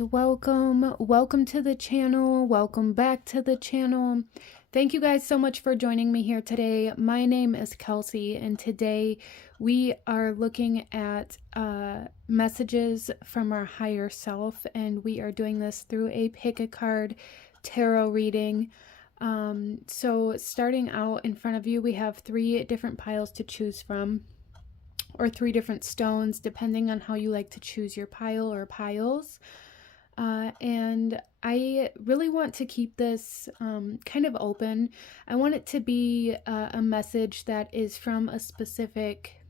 and welcome to the channel. Welcome back to the channel. Thank you guys so much for joining me here today. My name is Kelsey, and today we are looking at messages from our higher self, and we are doing this through a pick a card tarot reading. So starting out in front of you, we have 3 different piles to choose from, or 3 different stones, depending on how you like to choose your pile or piles. And I really want to keep this kind of open. I want it to be a message that is from a specific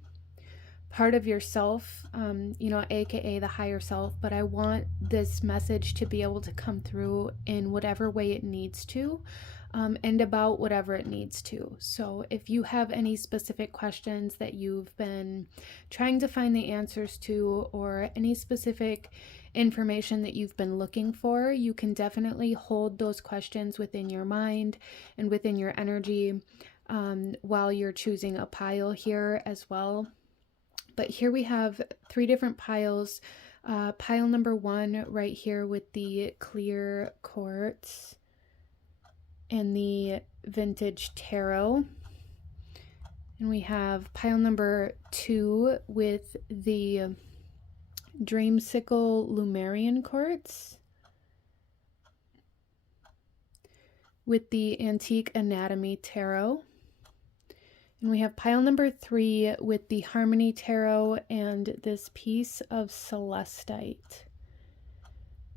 part of yourself, aka the higher self, but I want this message to be able to come through in whatever way it needs to. And about whatever it needs to. So if you have any specific questions that you've been trying to find the answers to, or any specific information that you've been looking for, you can definitely hold those questions within your mind and within your energy while you're choosing a pile here as well. But here we have 3 different piles. Pile number 1 right here with the clear quartz and the vintage tarot, and we have pile number 2 with the dreamsicle Lumerian quartz with the antique anatomy tarot, and we have pile number 3 with the harmony tarot and this piece of celestite.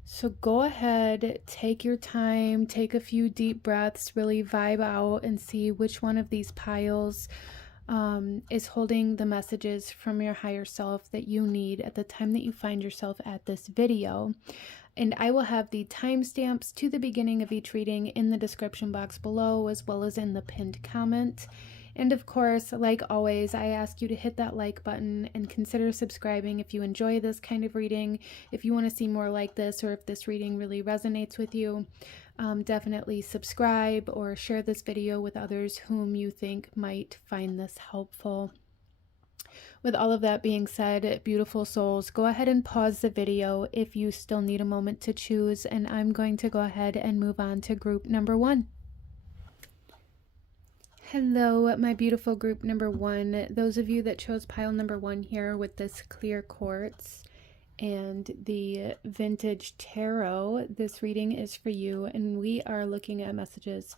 So go ahead, take your time, take a few deep breaths, really vibe out and see which one of these piles is holding the messages from your higher self that you need at the time that you find yourself at this video. And I will have the timestamps to the beginning of each reading in the description box below, as well as in the pinned comment. And of course, like always, I ask you to hit that like button and consider subscribing if you enjoy this kind of reading. If you want to see more like this, or if this reading really resonates with you, definitely subscribe or share this video with others whom you think might find this helpful. With all of that being said, beautiful souls, go ahead and pause the video if you still need a moment to choose, and I'm going to go ahead and move on to group number 1. Hello, my beautiful group number 1. Those of you that chose pile number 1 here with this clear quartz and the vintage tarot, this reading is for you, and we are looking at messages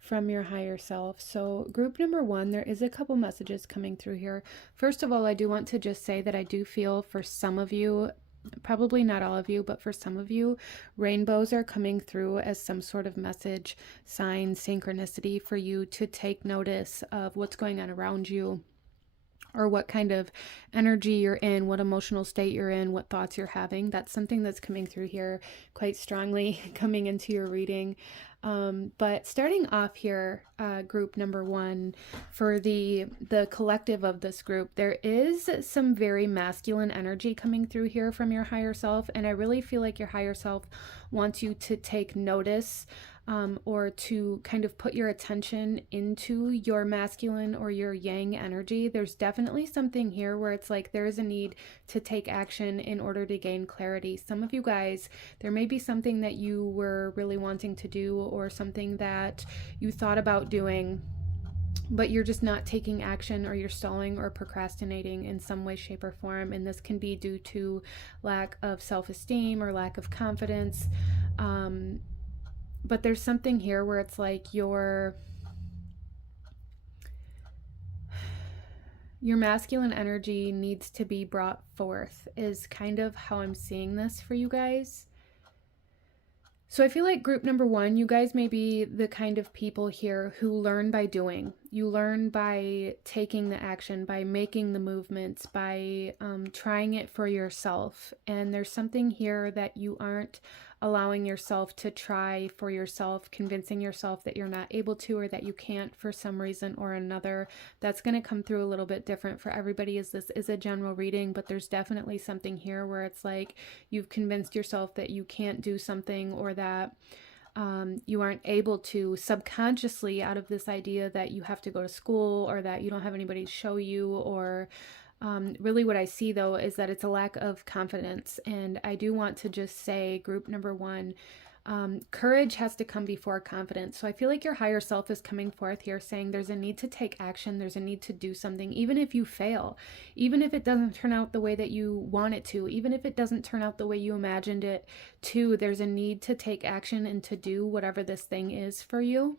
from your higher self. So group number 1, there is a couple messages coming through here. First of all, I do want to just say that I do feel for some of you, probably not all of you, but for some of you, rainbows are coming through as some sort of message, sign, synchronicity for you to take notice of what's going on around you, or what kind of energy you're in, what emotional state you're in, what thoughts you're having. That's something that's coming through here quite strongly coming into your reading. But starting off here, group number 1, for the collective of this group, there is some very masculine energy coming through here from your higher self, and I really feel like your higher self wants you to take notice, or to kind of put your attention into your masculine or your yang energy. There's definitely something here where it's like there is a need to take action in order to gain clarity. Some of you guys, there may be something that you were really wanting to do, or something that you thought about doing, but you're just not taking action, or you're stalling or procrastinating in some way, shape, or form. And this can be due to lack of self-esteem or lack of confidence. But there's something here where it's like your masculine energy needs to be brought forth, is kind of how I'm seeing this for you guys. So I feel like group number 1, you guys may be the kind of people here who learn by doing. You learn by taking the action, by making the movements, by trying it for yourself. And there's something here that you aren't allowing yourself to try for yourself, convincing yourself that you're not able to, or that you can't for some reason or another. That's going to come through a little bit different for everybody, as this is a general reading, but there's definitely something here where it's like you've convinced yourself that you can't do something, or that you aren't able to, subconsciously, out of this idea that you have to go to school, or that you don't have anybody to show you, or Really what I see though is that it's a lack of confidence. And I do want to just say, group number one, courage has to come before confidence. So I feel like your higher self is coming forth here saying there's a need to take action. There's a need to do something, even if you fail, even if it doesn't turn out the way that you want it to, even if it doesn't turn out the way you imagined it to, there's a need to take action and to do whatever this thing is for you,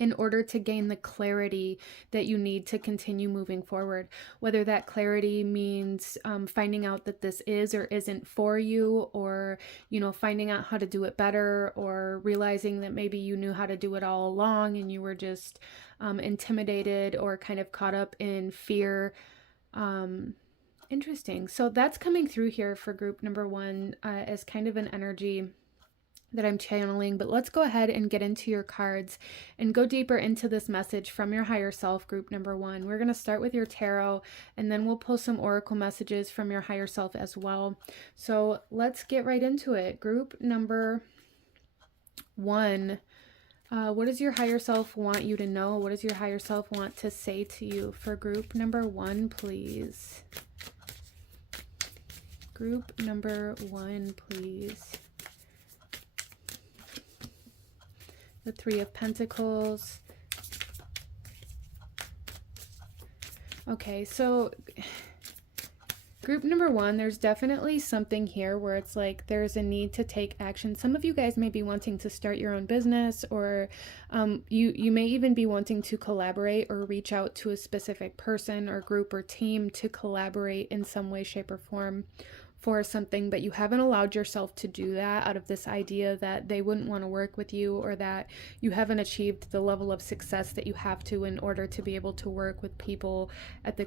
in order to gain the clarity that you need to continue moving forward. Whether that clarity means finding out that this is or isn't for you, or, you know, finding out how to do it better, or realizing that maybe you knew how to do it all along and you were just intimidated or kind of caught up in fear. Interesting. So that's coming through here for group number one as kind of an energy that I'm channeling. But let's go ahead and get into your cards and go deeper into this message from your higher self, group number one. We're going to start with your tarot, and then we'll pull some oracle messages from your higher self as well. So let's get right into it. Group number one, what does your higher self want you to know? What does your higher self want to say to you for group number one, please? Group number one, please. The Three of Pentacles. Okay, so group number one, there's definitely something here where it's like there's a need to take action. Some of you guys may be wanting to start your own business, or you may even be wanting to collaborate or reach out to a specific person or group or team to collaborate in some way, shape, or form for something, but you haven't allowed yourself to do that out of this idea that they wouldn't want to work with you, or that you haven't achieved the level of success that you have to in order to be able to work with people at the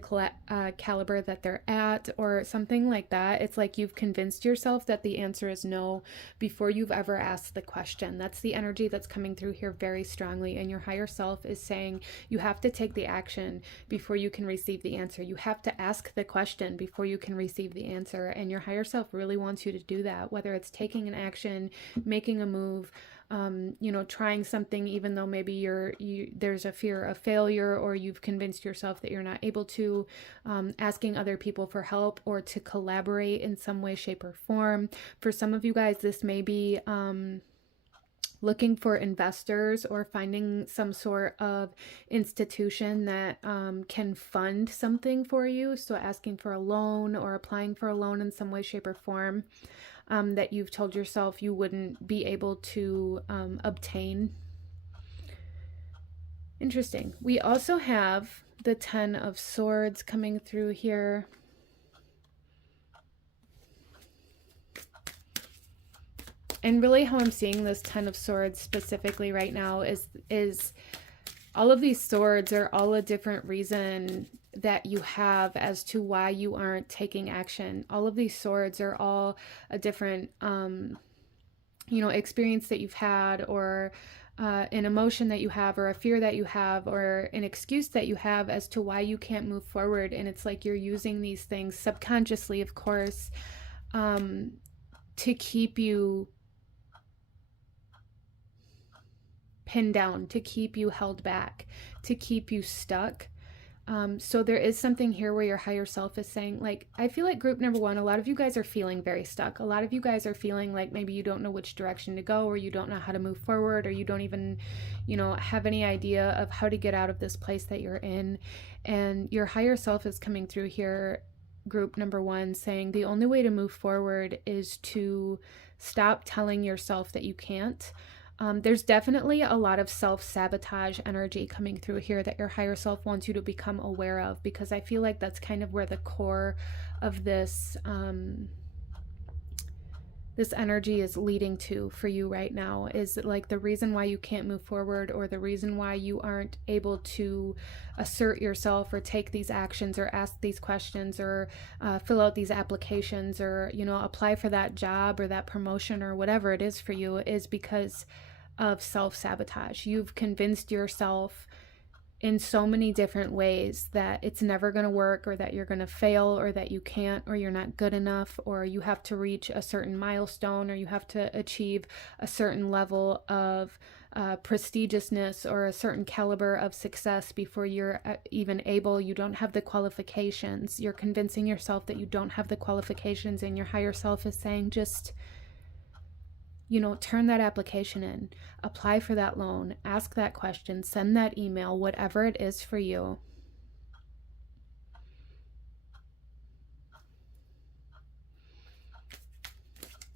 caliber that they're at, or something like that. It's like you've convinced yourself that the answer is no before you've ever asked the question. That's the energy that's coming through here very strongly, and your higher self is saying you have to take the action before you can receive the answer. You have to ask the question before you can receive the answer, and your higher self really wants you to do that, whether it's taking an action, making a move, you know, trying something even though maybe there's a fear of failure, or you've convinced yourself that you're not able to, asking other people for help or to collaborate in some way, shape, or form. For some of you guys, this may be looking for investors, or finding some sort of institution that can fund something for you. So asking for a loan or applying for a loan in some way, shape, or form that you've told yourself you wouldn't be able to obtain. Interesting. We also have the Ten of Swords coming through here. And really how I'm seeing this Ten of Swords specifically right now is all of these swords are all a different reason that you have as to why you aren't taking action. All of these swords are all a different, you know, experience that you've had, or an emotion that you have, or a fear that you have, or an excuse that you have as to why you can't move forward. And it's like you're using these things subconsciously, of course, to keep you pinned down, to keep you held back, to keep you stuck. So there is something here where your higher self is saying, like, I feel like group number one, a lot of you guys are feeling very stuck. A lot of you guys are feeling like maybe you don't know which direction to go, or you don't know how to move forward, or you don't even, you know, have any idea of how to get out of this place that you're in. And your higher self is coming through here, group number one, saying the only way to move forward is to stop telling yourself that you can't. There's definitely a lot of self-sabotage energy coming through here that your higher self wants you to become aware of, because I feel like that's kind of where the core of this this energy is leading to for you right now, is like the reason why you can't move forward, or the reason why you aren't able to assert yourself, or take these actions, or ask these questions, or fill out these applications, or, you know, apply for that job or that promotion or whatever it is for you, is because of self-sabotage. You've convinced yourself in so many different ways that it's never going to work, or that you're going to fail, or that you can't, or you're not good enough, or you have to reach a certain milestone, or you have to achieve a certain level of prestigiousness or a certain caliber of success before you're even able. You don't have the qualifications. You're convincing yourself that you don't have the qualifications, and your higher self is saying, just, turn that application in, apply for that loan, ask that question, send that email, whatever it is for you.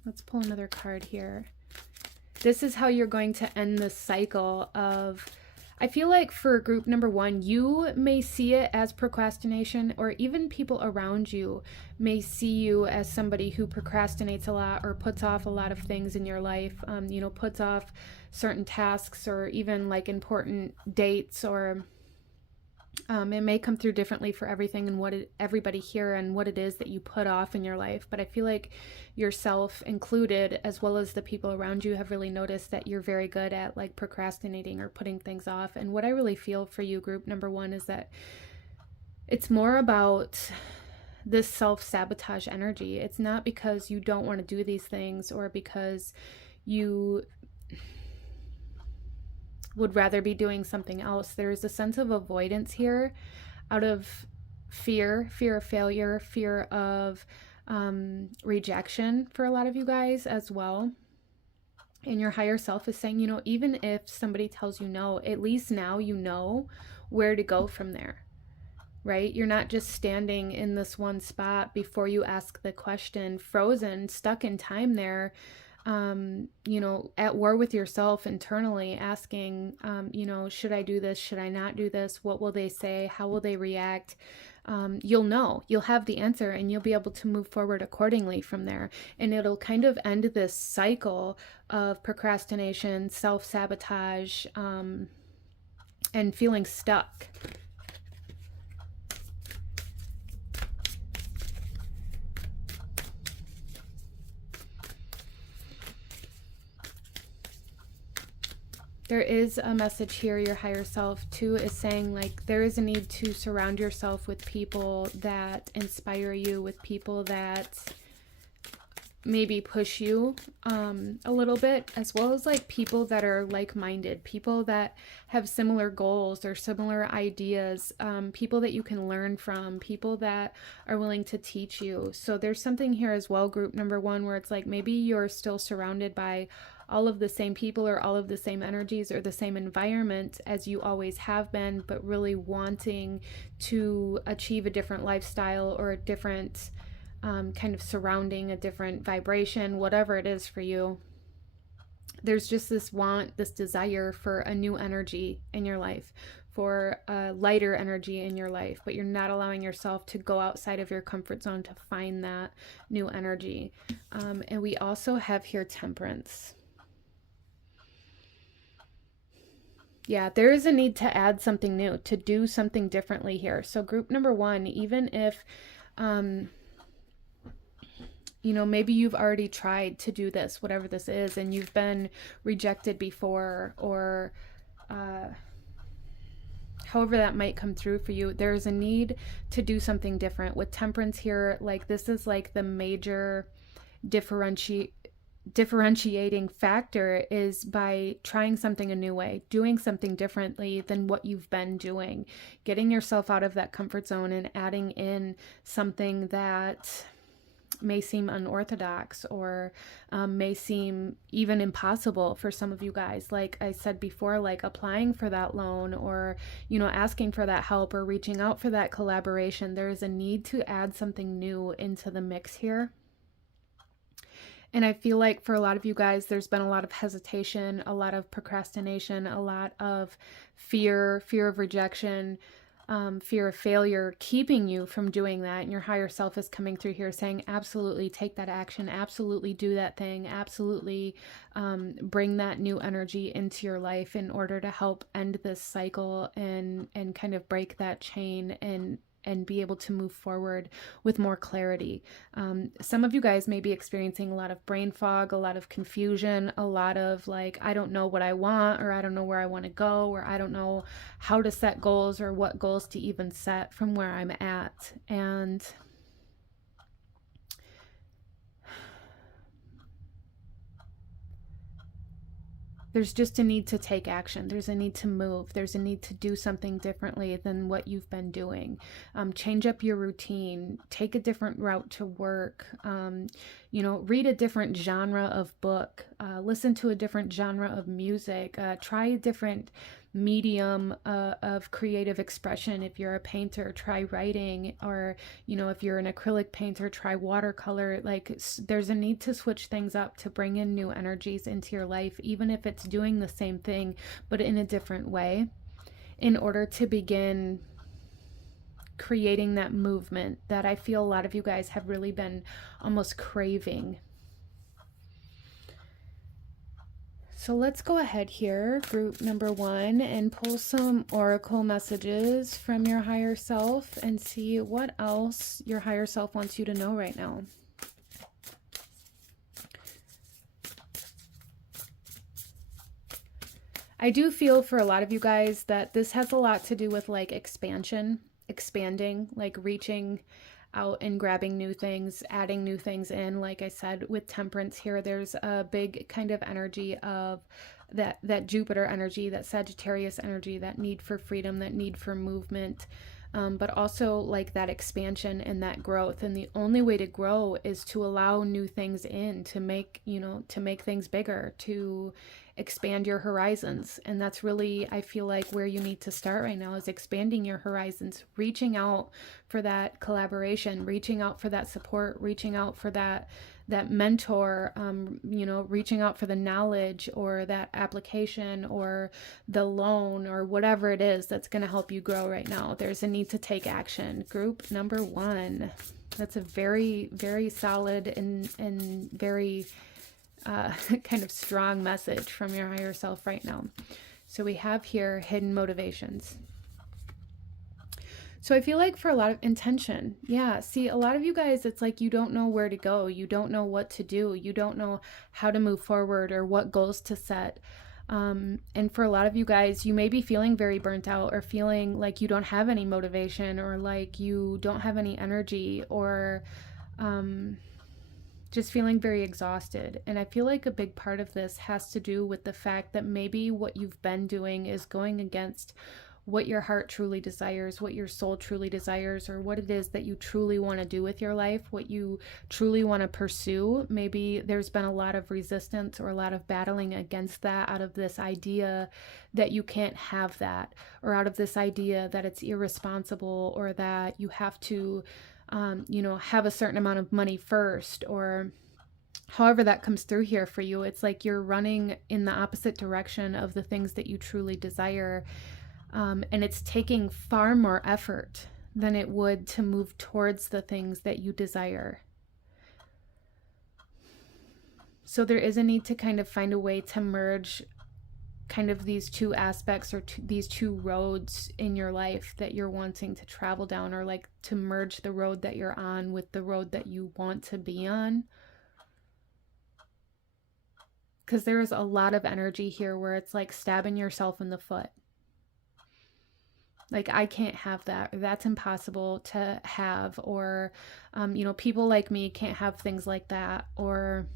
Let's pull another card here. This is how you're going to end this cycle of, I feel like for group number one, you may see it as procrastination, or even people around you may see you as somebody who procrastinates a lot or puts off a lot of things in your life, puts off certain tasks, or even like important dates, or it may come through differently for everything and everybody here and what it is that you put off in your life. But I feel like yourself included, as well as the people around you, have really noticed that you're very good at like procrastinating or putting things off. And what I really feel for you, group number one, is that it's more about this self-sabotage energy. It's not because you don't want to do these things, or because you would rather be doing something else. There's a sense of avoidance here, out of fear of failure, fear of rejection for a lot of you guys as well. And your higher self is saying, even if somebody tells you no, at least now you know where to go from there, right? You're not just standing in this one spot before you ask the question, frozen, stuck in time there, at war with yourself internally, asking, should I do this? Should I not do this? What will they say? How will they react? You'll know, you'll have the answer, and you'll be able to move forward accordingly from there. And it'll kind of end this cycle of procrastination, self-sabotage, and feeling stuck. There is a message here, your higher self too is saying, like, there is a need to surround yourself with people that inspire you, with people that maybe push you a little bit, as well as like people that are like-minded, people that have similar goals or similar ideas, people that you can learn from, people that are willing to teach you. So there's something here as well, group number one, where it's like maybe you're still surrounded by all of the same people, or all of the same energies, or the same environment as you always have been, but really wanting to achieve a different lifestyle, or a different kind of surrounding, a different vibration, whatever it is for you. There's just this want, this desire for a new energy in your life, for a lighter energy in your life, but you're not allowing yourself to go outside of your comfort zone to find that new energy. And we also have here Temperance. Yeah, there is a need to add something new, to do something differently here. So group number one, even if, maybe you've already tried to do this, whatever this is, and you've been rejected before, or however that might come through for you, there's a need to do something different. With Temperance here, like, this is like the major differentiating factor is by trying something a new way, doing something differently than what you've been doing, getting yourself out of that comfort zone and adding in something that may seem unorthodox, or may seem even impossible for some of you guys. Like I said before, like applying for that loan, or asking for that help, or reaching out for that collaboration. There is a need to add something new into the mix here. And I feel like for a lot of you guys, there's been a lot of hesitation, a lot of procrastination, a lot of fear of rejection, fear of failure, keeping you from doing that. And your higher self is coming through here saying, absolutely take that action, absolutely do that thing, absolutely bring that new energy into your life in order to help end this cycle and kind of break that chain, and and be able to move forward with more clarity. Some of you guys may be experiencing a lot of brain fog, a lot of confusion, a lot of like, I don't know what I want, or I don't know where I want to go, or I don't know how to set goals or what goals to even set from where I'm at. And there's just a need to take action. There's a need to move. There's a need to do something differently than what you've been doing. Change up your routine. Take a different route to work. Read a different genre of book. Listen to a different genre of music. Try a different medium of creative expression. If you're a painter, try writing, or if you're an acrylic painter, try watercolor. Like, there's a need to switch things up to bring in new energies into your life, even if it's doing the same thing but in a different way, in order to begin creating that movement that I feel a lot of you guys have really been almost craving. So let's go ahead here, group number 1, and pull some oracle messages from your higher self and see what else your higher self wants you to know right now. I do feel for a lot of you guys that this has a lot to do with like expanding, like reaching out and grabbing new things, adding new things in. Like I said, with Temperance here, there's a big kind of energy of that Jupiter energy, that Sagittarius energy, that need for freedom, that need for movement, but also like that expansion and that growth. And the only way to grow is to allow new things in, to make things bigger, to expand your horizons. And that's really, I feel like, where you need to start right now, is expanding your horizons, reaching out for that collaboration, reaching out for that support, reaching out for that mentor, reaching out for the knowledge or that application or the loan or whatever it is that's going to help you grow right now. There's a need to take action. Group number 1. That's a very, very solid and very kind of strong message from your higher self right now. So we have here hidden motivations. So I feel like for a lot of intention, yeah, see, a lot of you guys, it's like you don't know where to go. You don't know what to do. You don't know how to move forward or what goals to set. And for a lot of you guys, you may be feeling very burnt out, or feeling like you don't have any motivation, or like you don't have any energy, or just feeling very exhausted. And I feel like a big part of this has to do with the fact that maybe what you've been doing is going against what your heart truly desires, what your soul truly desires, or what it is that you truly want to do with your life, what you truly want to pursue. Maybe there's been a lot of resistance or a lot of battling against that, out of this idea that you can't have that, or out of this idea that it's irresponsible, or that you have to have a certain amount of money first, or however that comes through here for you. It's like you're running in the opposite direction of the things that you truly desire. And it's taking far more effort than it would to move towards the things that you desire. So there is a need to kind of find a way to merge kind of these two aspects, or these two roads in your life that you're wanting to travel down, or like to merge the road that you're on with the road that you want to be on. Because there's a lot of energy here where it's like stabbing yourself in the foot. Like, I can't have that, or that's impossible to have, or, people like me can't have things like that, or,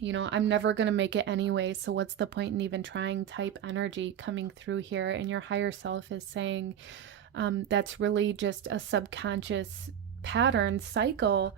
I'm never going to make it anyway, so what's the point in even trying type energy coming through here. And your higher self is saying that's really just a subconscious pattern cycle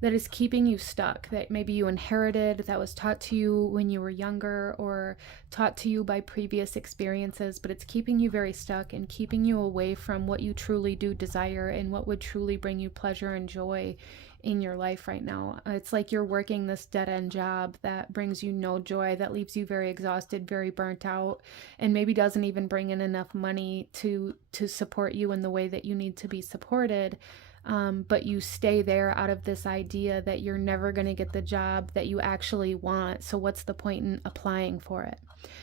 that is keeping you stuck, that maybe you inherited, that was taught to you when you were younger, or taught to you by previous experiences, but it's keeping you very stuck and keeping you away from what you truly do desire and what would truly bring you pleasure and joy in your life right now. It's like you're working this dead-end job that brings you no joy, that leaves you very exhausted, very burnt out, and maybe doesn't even bring in enough money to support you in the way that you need to be supported. But you stay there out of this idea that you're never going to get the job that you actually want. So what's the point in applying for it?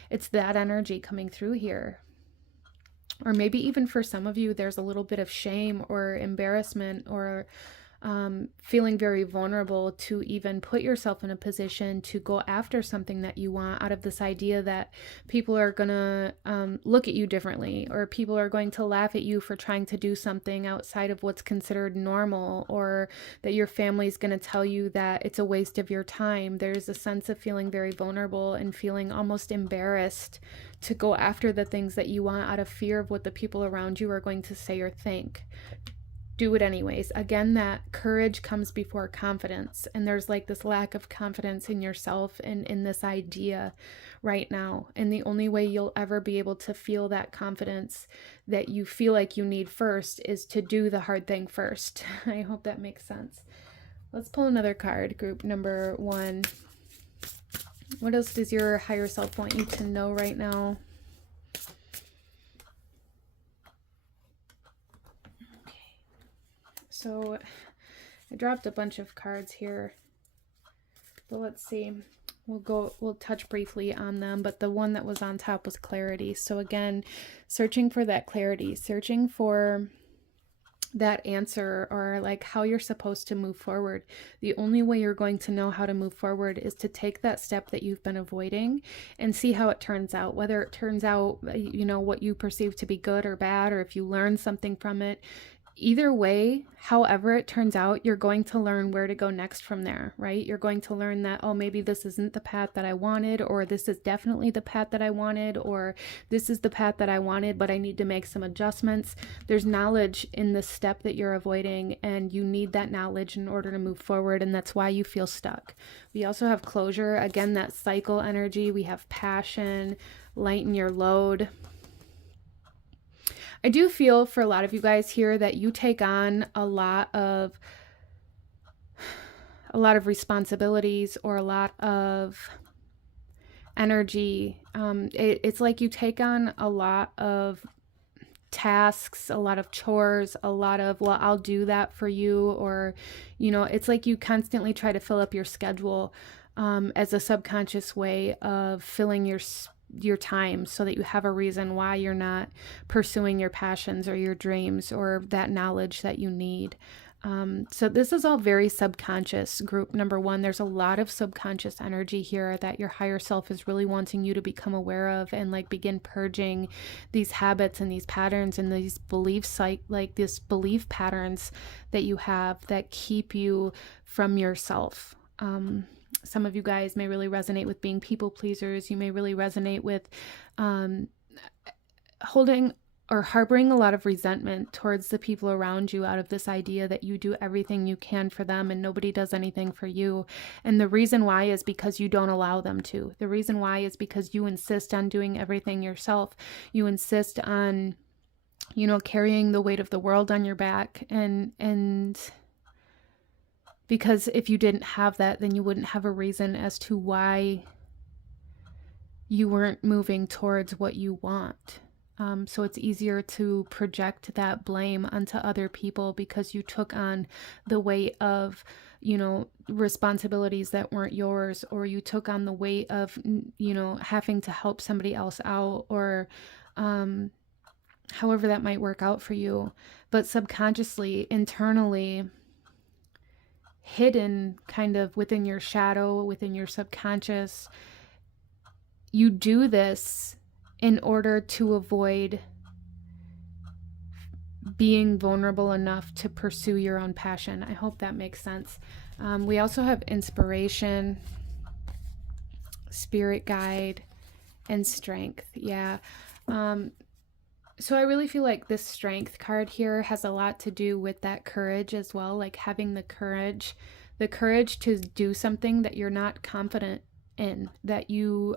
It's that energy coming through here. Or maybe even for some of you, there's a little bit of shame or embarrassment or feeling very vulnerable to even put yourself in a position to go after something that you want, out of this idea that people are going to look at you differently, or people are going to laugh at you for trying to do something outside of what's considered normal, or that your family's going to tell you that it's a waste of your time. There's a sense of feeling very vulnerable and feeling almost embarrassed to go after the things that you want out of fear of what the people around you are going to say or think. Do it anyways. Again, that courage comes before confidence, and there's like this lack of confidence in yourself and in this idea right now. And the only way you'll ever be able to feel that confidence that you feel like you need first is to do the hard thing first. I hope that makes sense. Let's pull another card, group number 1. What else does your higher self want you to know right now? So I dropped a bunch of cards here, but let's see. We'll touch briefly on them, but the one that was on top was clarity. So again, searching for that clarity, searching for that answer, or like how you're supposed to move forward. The only way you're going to know how to move forward is to take that step that you've been avoiding and see how it turns out, whether it turns out, you know, what you perceive to be good or bad, or if you learn something from it. Either way, however it turns out, you're going to learn where to go next from there, right? You're going to learn that, oh, maybe this isn't the path that I wanted, or this is definitely the path that I wanted, or this is the path that I wanted, but I need to make some adjustments. There's knowledge in the step that you're avoiding, and you need that knowledge in order to move forward, and that's why you feel stuck. We also have closure, again, that cycle energy. We have passion, lighten your load. I do feel for a lot of you guys here that you take on a lot of responsibilities, or a lot of energy. It's like you take on a lot of tasks, a lot of chores, a lot of, well, I'll do that for you, or, you know, it's like you constantly try to fill up your schedule as a subconscious way of filling your time, so that you have a reason why you're not pursuing your passions or your dreams or that knowledge that you need. So this is all very subconscious, group number 1. There's a lot of subconscious energy here that your higher self is really wanting you to become aware of, and like begin purging these habits and these patterns and these beliefs, like this belief patterns that you have that keep you from yourself. Some of you guys may really resonate with being people pleasers. You may really resonate with holding or harboring a lot of resentment towards the people around you, out of this idea that you do everything you can for them and nobody does anything for you. And the reason why is because you don't allow them to. The reason why is because you insist on doing everything yourself. You insist on, you know, carrying the weight of the world on your back, and because if you didn't have that, then you wouldn't have a reason as to why you weren't moving towards what you want. So it's easier to project that blame onto other people because you took on the weight of, you know, responsibilities that weren't yours, or you took on the weight of, you know, having to help somebody else out, or however that might work out for you. But subconsciously, internally, hidden kind of within your shadow, within your subconscious, you do this in order to avoid being vulnerable enough to pursue your own passion. I hope that makes sense. We also have inspiration, spirit guide, and strength. Yeah. So I really feel like this strength card here has a lot to do with that courage as well, like having the courage to do something that you're not confident in, that you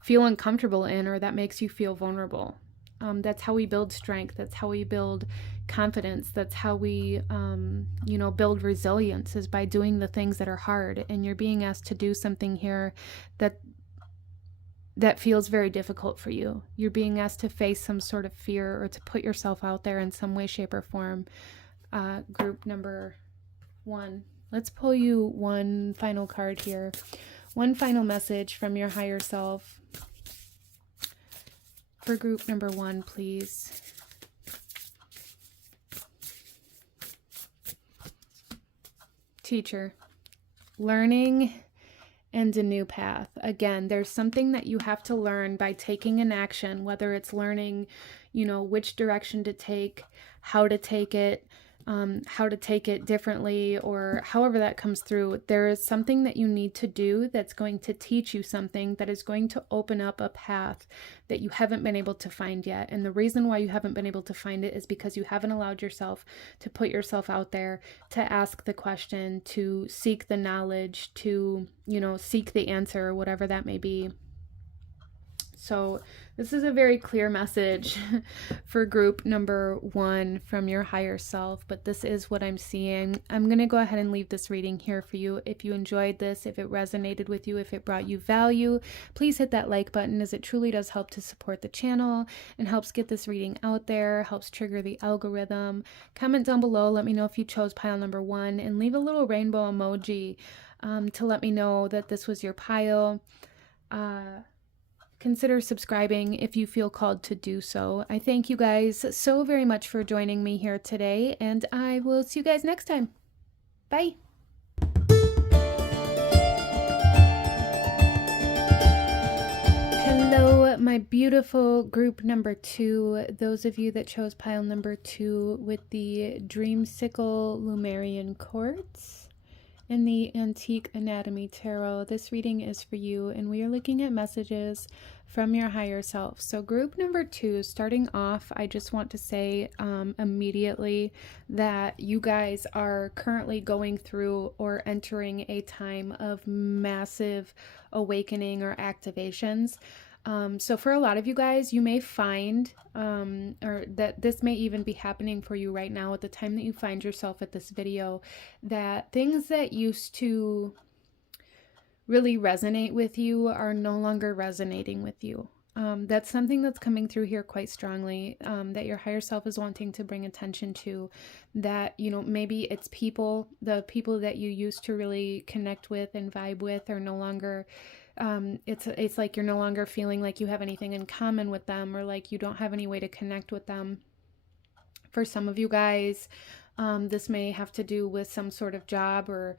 feel uncomfortable in, or that makes you feel vulnerable. That's how we build strength. That's how we build confidence. That's how we, you know, build resilience, is by doing the things that are hard. And you're being asked to do something here that feels very difficult for you. You're being asked to face some sort of fear, or to put yourself out there in some way, shape, or form. Group number 1. Let's pull you one final card here. One final message from your higher self for group number 1, please. Teacher, learning and a new path. Again, there's something that you have to learn by taking an action, whether it's learning, you know, which direction to take, how to take it, differently, or however that comes through. There is something that you need to do that's going to teach you something that is going to open up a path that you haven't been able to find yet. And the reason why you haven't been able to find it is because you haven't allowed yourself to put yourself out there, to ask the question, to seek the knowledge, to, you know, seek the answer, whatever that may be. So this is a very clear message for group number 1 from your higher self, but this is what I'm seeing. I'm going to go ahead and leave this reading here for you. If you enjoyed this, if it resonated with you, if it brought you value, please hit that like button, as it truly does help to support the channel and helps get this reading out there, helps trigger the algorithm. Comment down below, let me know if you chose pile number 1, and leave a little rainbow emoji to let me know that this was your pile. Consider subscribing if you feel called to do so. I thank you guys so very much for joining me here today, and I will see you guys next time. Bye. Hello, my beautiful group number 2. Those of you that chose pile number 2 with the Dreamsicle Lumerian Quartz in the Antique Anatomy Tarot, this reading is for you, and we are looking at messages from your higher self. So group number 2, starting off, I just want to say immediately that you guys are currently going through or entering a time of massive awakening or activations. So for a lot of you guys, you may find, or that this may even be happening for you right now at the time that you find yourself at this video, that things that used to really resonate with you are no longer resonating with you. That's something that's coming through here quite strongly, that your higher self is wanting to bring attention to, that, you know, maybe it's people, the people that you used to really connect with and vibe with are no longer, it's like you're no longer feeling like you have anything in common with them, or like you don't have any way to connect with them. For some of you guys, this may have to do with some sort of job or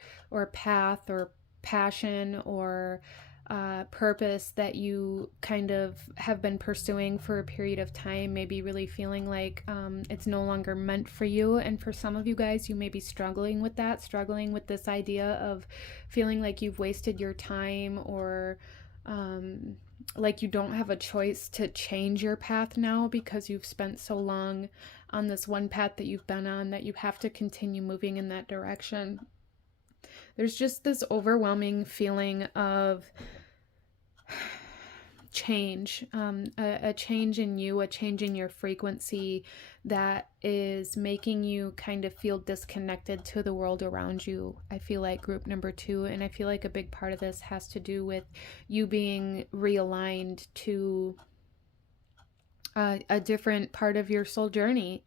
path or passion or purpose that you kind of have been pursuing for a period of time, maybe really feeling like it's no longer meant for you. And for some of you guys, you may be struggling with that, struggling with this idea of feeling like you've wasted your time, or like you don't have a choice to change your path now because you've spent so long on this one path that you've been on, that you have to continue moving in that direction. There's just this overwhelming feeling of change, a change in you, a change in your frequency that is making you kind of feel disconnected to the world around you. I feel like group number 2, and I feel like a big part of this has to do with you being realigned to a different part of your soul journey.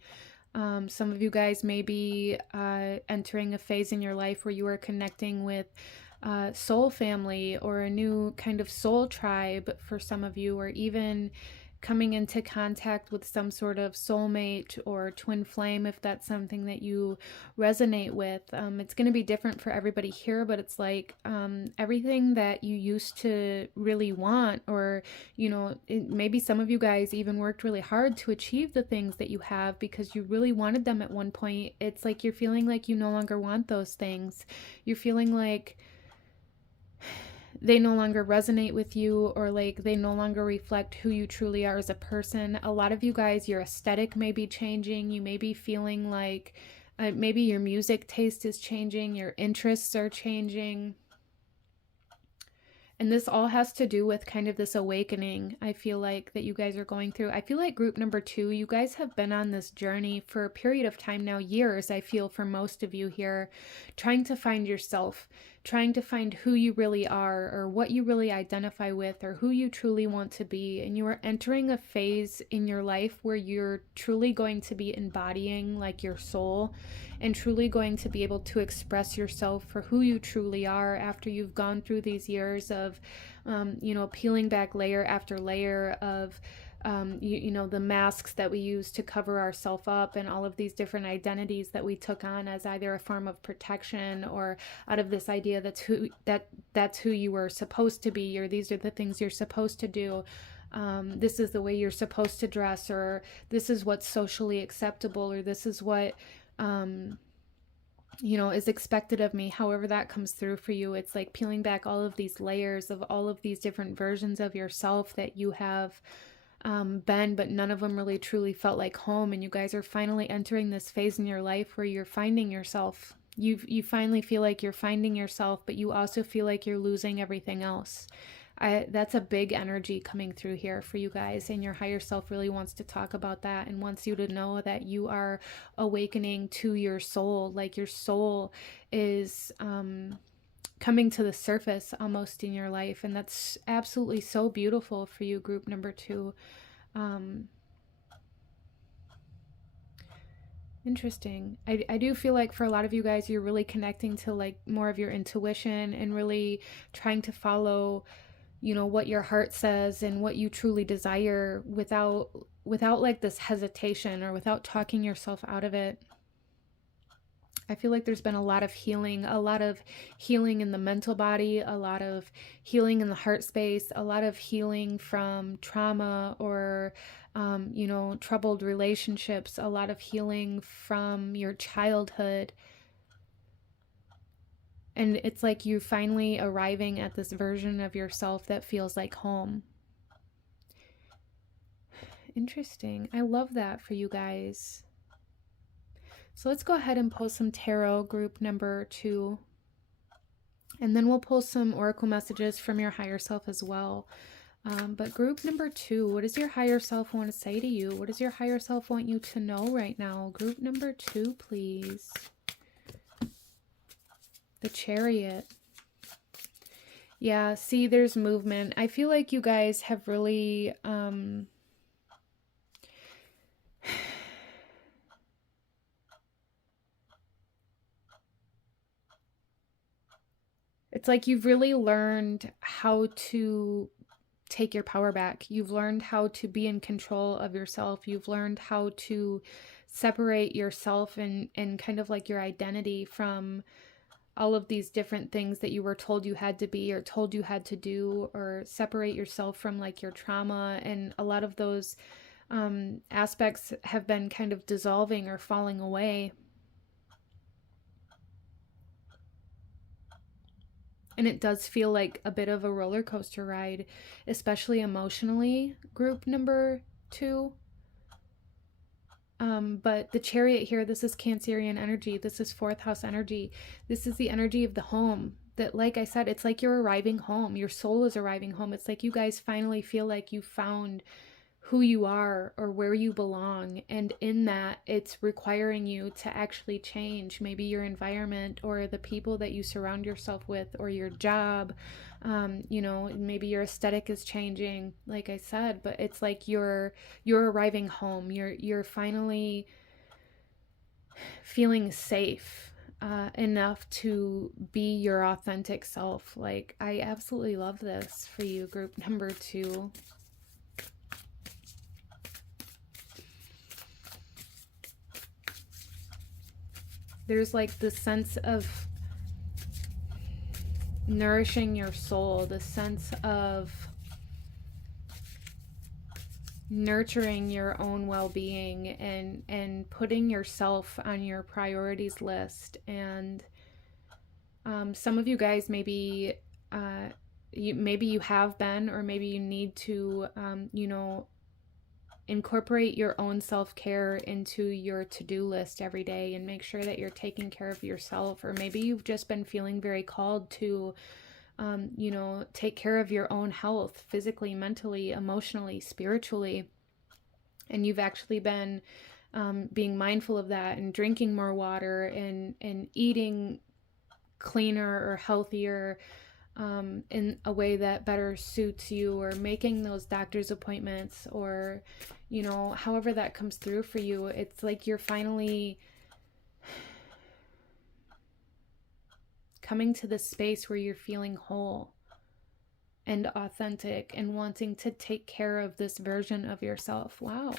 Some of you guys may be entering a phase in your life where you are connecting with soul family, or a new kind of soul tribe for some of you, or even coming into contact with some sort of soulmate or twin flame, if that's something that you resonate with. It's going to be different for everybody here, but it's like everything that you used to really want, or, you know, maybe some of you guys even worked really hard to achieve the things that you have because you really wanted them at one point. It's like you're feeling like you no longer want those things. You're feeling like they no longer resonate with you, or like they no longer reflect who you truly are as a person. A lot of you guys, your aesthetic may be changing. You may be feeling like maybe your music taste is changing, your interests are changing. And this all has to do with kind of this awakening, I feel like, that you guys are going through. I feel like group number 2, you guys have been on this journey for a period of time now, years, I feel, for most of you here, trying to find yourself, trying to find who you really are, or what you really identify with, or who you truly want to be. And you are entering a phase in your life where you're truly going to be embodying like your soul, and truly going to be able to express yourself for who you truly are after you've gone through these years of, you know, peeling back layer after layer of you know, the masks that we use to cover ourselves up, and all of these different identities that we took on as either a form of protection or out of this idea that's who you were supposed to be, or these are the things you're supposed to do. This is the way you're supposed to dress, or this is what's socially acceptable, or this is what you know, is expected of me. However that comes through for you, it's like peeling back all of these layers of all of these different versions of yourself that you have been, but none of them really truly felt like home. And you guys are finally entering this phase in your life where you're finding yourself. You finally feel like you're finding yourself, but you also feel like you're losing everything else. That's a big energy coming through here for you guys, and your higher self really wants to talk about that and wants you to know that you are awakening to your soul. Like your soul is coming to the surface almost in your life, and that's absolutely so beautiful for you, group number 2. Interesting. I do feel like for a lot of you guys, you're really connecting to like more of your intuition and really trying to follow, you know, what your heart says and what you truly desire without like this hesitation or without talking yourself out of it. I feel like there's been a lot of healing in the mental body, a lot of healing in the heart space, a lot of healing from trauma or, you know, troubled relationships, a lot of healing from your childhood. And it's like you finally arriving at this version of yourself that feels like home. Interesting. I love that for you guys. So let's go ahead and pull some tarot, group number 2. And then we'll pull some oracle messages from your higher self as well. But group number 2, what does your higher self want to say to you? What does your higher self want you to know right now? Group number 2, please. The Chariot. Yeah, see, there's movement. I feel like you guys have really... It's like you've really learned how to take your power back. You've learned how to be in control of yourself. You've learned how to separate yourself and kind of like your identity from all of these different things that you were told you had to be or told you had to do, or separate yourself from like your trauma. And a lot of those aspects have been kind of dissolving or falling away. And it does feel like a bit of a roller coaster ride, especially emotionally, group number 2. But the Chariot here, this is Cancerian energy. This is 4th house energy. This is the energy of the home. That, like I said, it's like you're arriving home. Your soul is arriving home. It's like you guys finally feel like you found who you are or where you belong, and in that it's requiring you to actually change maybe your environment or the people that you surround yourself with, or your job. You know, maybe your aesthetic is changing, like I said, but it's like you're arriving home. You're finally feeling safe enough to be your authentic self. Like, I absolutely love this for you, group number 2. There's like the sense of nourishing your soul, the sense of nurturing your own well-being and putting yourself on your priorities list. And some of you guys maybe you have been, or maybe you need to you know, incorporate your own self-care into your to-do list every day and make sure that you're taking care of yourself. Or maybe you've just been feeling very called to, you know, take care of your own health, physically, mentally, emotionally, spiritually. And you've actually been being mindful of that and drinking more water and eating cleaner or healthier in a way that better suits you, or making those doctor's appointments, or, you know, however that comes through for you. It's like you're finally coming to this space where you're feeling whole. and authentic and wanting to take care of this version of yourself. Wow.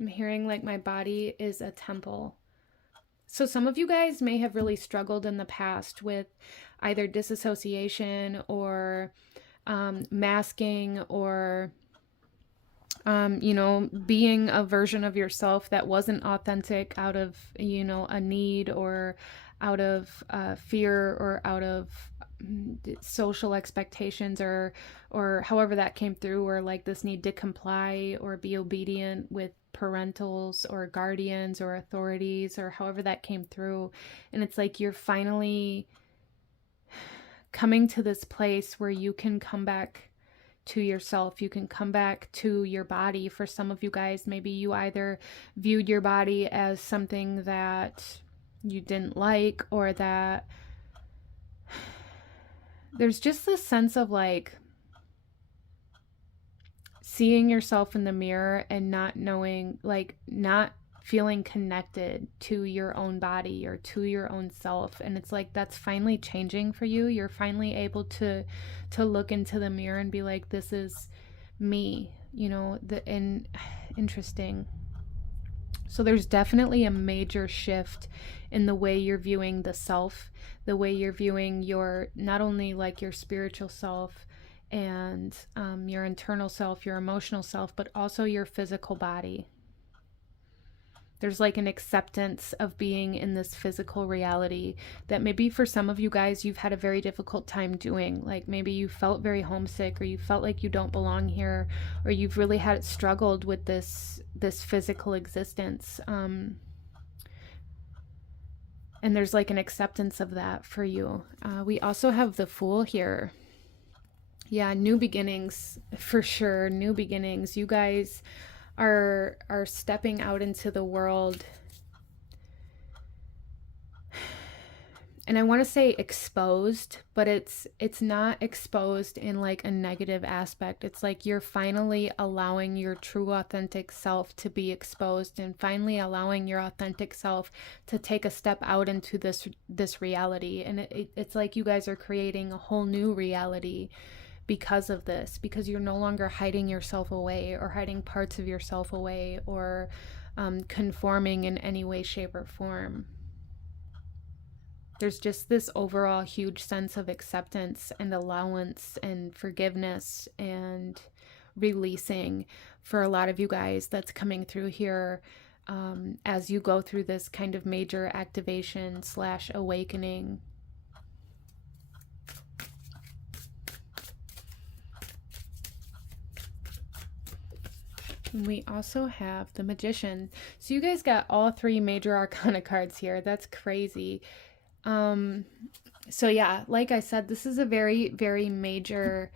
I'm hearing like my body is a temple. So some of you guys may have really struggled in the past with either disassociation or masking or, you know, being a version of yourself that wasn't authentic out of, you know, a need or out of fear or out of social expectations or however that came through, or like this need to comply or be obedient with parentals or guardians or authorities or however that came through. And it's like you're finally coming to this place where you can come back to yourself. You can come back to your body. For some of you guys, maybe you either viewed your body as something that you didn't like, or that there's just this sense of like seeing yourself in the mirror and not knowing, like not feeling connected to your own body or to your own self. And it's like that's finally changing for you. You're finally able to look into the mirror and be like, this is me, you know. And interesting. So there's definitely a major shift in the way you're viewing the self, the way you're viewing your, not only like your spiritual self and your internal self, your emotional self, but also your physical body. There's like an acceptance of being in this physical reality that maybe for some of you guys, you've had a very difficult time doing. Like maybe you felt very homesick, or you felt like you don't belong here, or you've really had struggled with this physical existence. And there's like an acceptance of that for you. We also have the Fool here. Yeah, new beginnings for sure. New beginnings. You guys are stepping out into the world, and I want to say exposed, but it's not exposed in like a negative aspect. It's like you're finally allowing your true authentic self to be exposed, and finally allowing your authentic self to take a step out into this reality. And it's like you guys are creating a whole new reality because of this, because you're no longer hiding yourself away or hiding parts of yourself away or conforming in any way, shape, or form. There's just this overall huge sense of acceptance and allowance and forgiveness and releasing for a lot of you guys that's coming through here as you go through this kind of major activation / awakening. We also have the Magician. So you guys got all 3 major arcana cards here. That's crazy. So yeah, like I said, this is a very, very major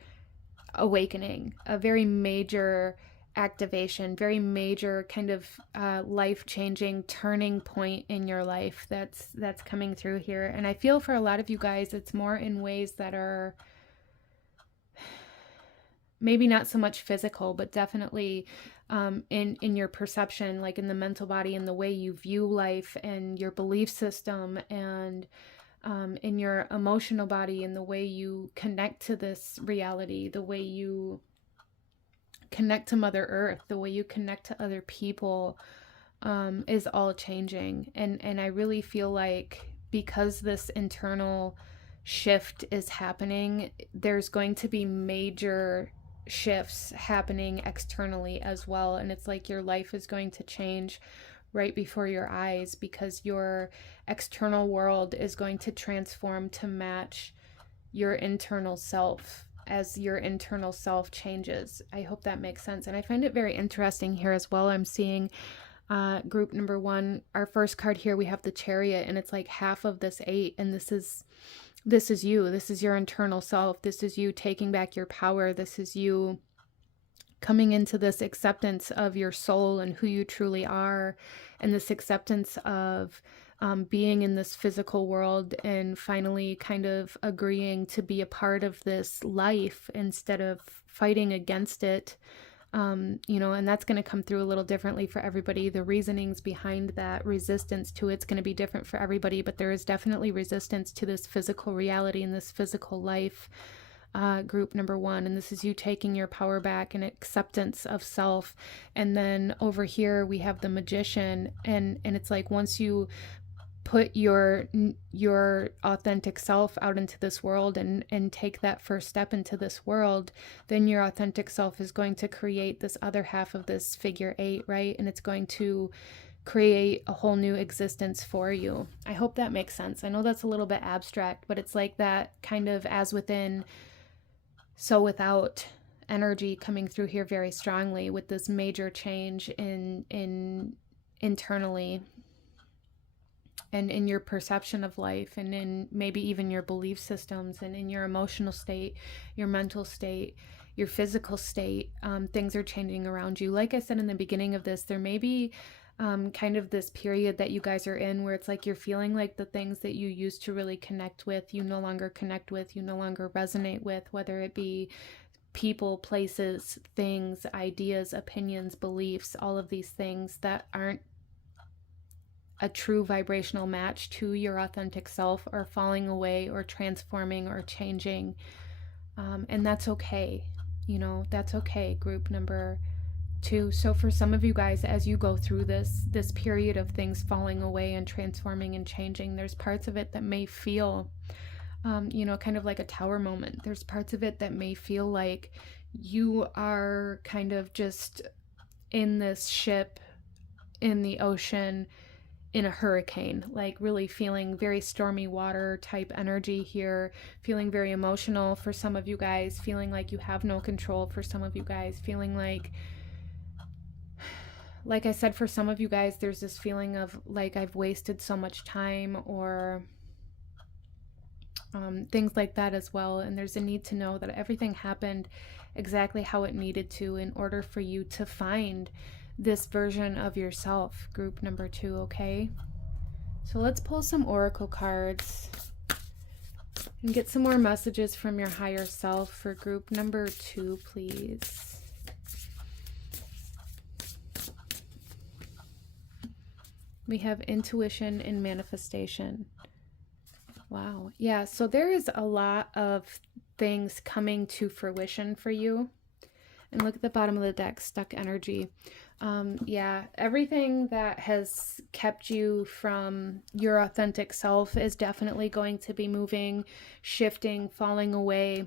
awakening, a very major activation, very major kind of life-changing turning point in your life that's coming through here. And I feel for a lot of you guys, it's more in ways that are maybe not so much physical, but definitely in your perception, like in the mental body, and the way you view life and your belief system, and in your emotional body, and the way you connect to this reality, the way you connect to Mother Earth, the way you connect to other people is all changing. And I really feel like because this internal shift is happening, there's going to be major shifts happening externally as well. And it's like your life is going to change right before your eyes, because your external world is going to transform to match your internal self as your internal self changes. I hope that makes sense. And I find it very interesting here as well. I'm seeing group number 1, our first card here, we have the Chariot, and it's like half of this 8, and this is you. This is your internal self. This is you taking back your power. This is you coming into this acceptance of your soul and who you truly are, and this acceptance of being in this physical world, and finally kind of agreeing to be a part of this life instead of fighting against it. You know, and that's going to come through a little differently for everybody. The reasonings behind that resistance to it's going to be different for everybody, but there is definitely resistance to this physical reality and this physical life, group number one. And this is you taking your power back and acceptance of self. And then over here we have the Magician, and it's like once you put your authentic self out into this world and take that first step into this world, then your authentic self is going to create this other half of this figure 8, right? And it's going to create a whole new existence for you. I hope that makes sense. I know that's a little bit abstract, but it's like that kind of as within, so without energy coming through here very strongly with this major change in internally, and in your perception of life, and in maybe even your belief systems, and in your emotional state, your mental state, your physical state. Things are changing around you. Like I said in the beginning of this, there may be kind of this period that you guys are in where it's like you're feeling like the things that you used to really connect with, you no longer connect with, you no longer resonate with, whether it be people, places, things, ideas, opinions, beliefs, all of these things that aren't a true vibrational match to your authentic self are falling away or transforming or changing. And that's okay. You know, that's okay, group number 2. So for some of you guys, as you go through this period of things falling away and transforming and changing, there's parts of it that may feel, you know, kind of like a tower moment. There's parts of it that may feel like you are kind of just in this ship in the ocean in a hurricane, like really feeling very stormy water type energy here, feeling very emotional for some of you guys, feeling like you have no control for some of you guys, feeling like I said, for some of you guys, there's this feeling of like I've wasted so much time, or things like that as well. And there's a need to know that everything happened exactly how it needed to in order for you to find this version of yourself, group number 2, okay? So let's pull some oracle cards and get some more messages from your higher self for group number 2, please. We have intuition and manifestation. Wow. Yeah, so there is a lot of things coming to fruition for you. And look at the bottom of the deck, stuck energy. Yeah, everything that has kept you from your authentic self is definitely going to be moving, shifting, falling away,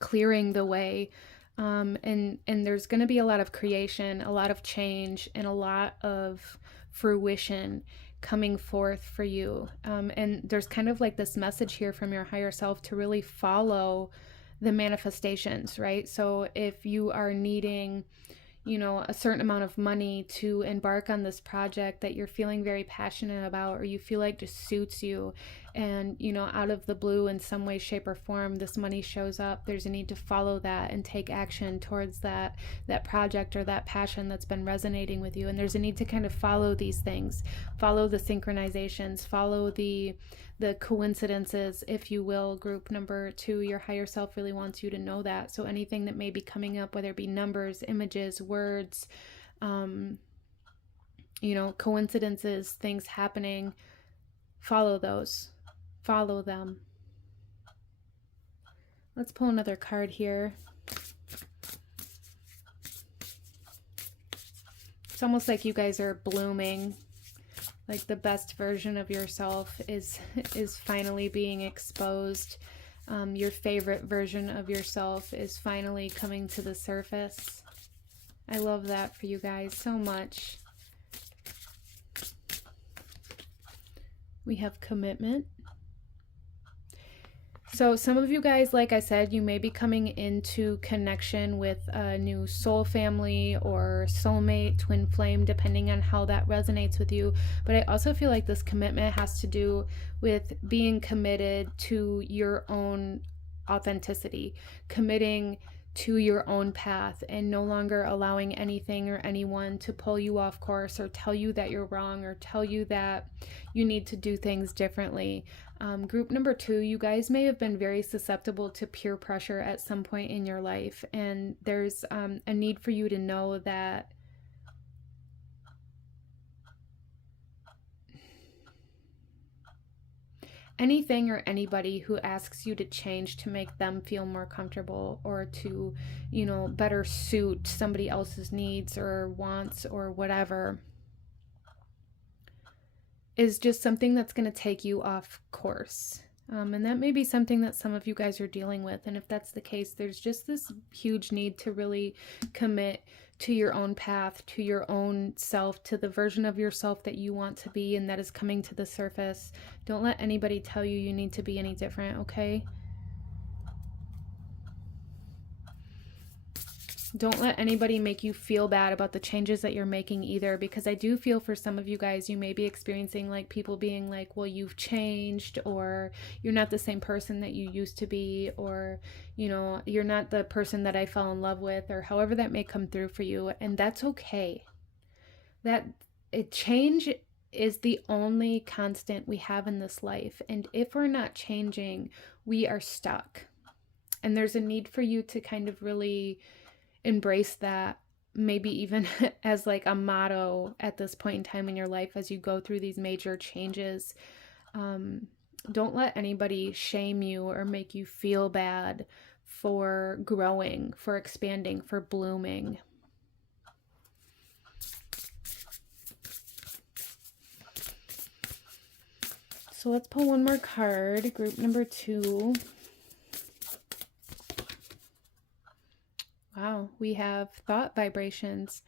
clearing the way. And there's going to be a lot of creation, a lot of change, and a lot of fruition coming forth for you. And there's kind of like this message here from your higher self to really follow the manifestations, right? So if you are needing, you know, a certain amount of money to embark on this project that you're feeling very passionate about, or you feel like just suits you, and, you know, out of the blue in some way, shape, or form, this money shows up, there's a need to follow that and take action towards that project or that passion that's been resonating with you. And there's a need to kind of follow these things, follow the synchronizations, follow the coincidences, if you will, group number 2. Your higher self really wants you to know that. So anything that may be coming up, whether it be numbers, images, words, you know, coincidences, things happening, follow those, follow them. Let's pull another card here. It's almost like you guys are blooming. Like the best version of yourself is finally being exposed. Your favorite version of yourself is finally coming to the surface. I love that for you guys so much. We have commitment. So some of you guys, like I said, you may be coming into connection with a new soul family or soulmate, twin flame, depending on how that resonates with you. But I also feel like this commitment has to do with being committed to your own authenticity, committing to your own path and no longer allowing anything or anyone to pull you off course or tell you that you're wrong or tell you that you need to do things differently. Group number 2, you guys may have been very susceptible to peer pressure at some point in your life, and there's a need for you to know that anything or anybody who asks you to change to make them feel more comfortable or to, you know, better suit somebody else's needs or wants or whatever is just something that's going to take you off course. And that may be something that some of you guys are dealing with. And if that's the case, there's just this huge need to really commit to your own path, to your own self, to the version of yourself that you want to be and that is coming to the surface. Don't let anybody tell you need to be any different, okay? Don't let anybody make you feel bad about the changes that you're making either, because I do feel for some of you guys, you may be experiencing like people being like, well, you've changed, or you're not the same person that you used to be, or, you know, you're not the person that I fell in love with, or however that may come through for you. And that's okay. Change is the only constant we have in this life. And if we're not changing, we are stuck. And there's a need for you to kind of really embrace that, maybe even as like a motto at this point in time in your life as you go through these major changes. Don't let anybody shame you or make you feel bad for growing, for expanding, for blooming. So let's pull one more card, group number 2. Wow, we have thought vibrations,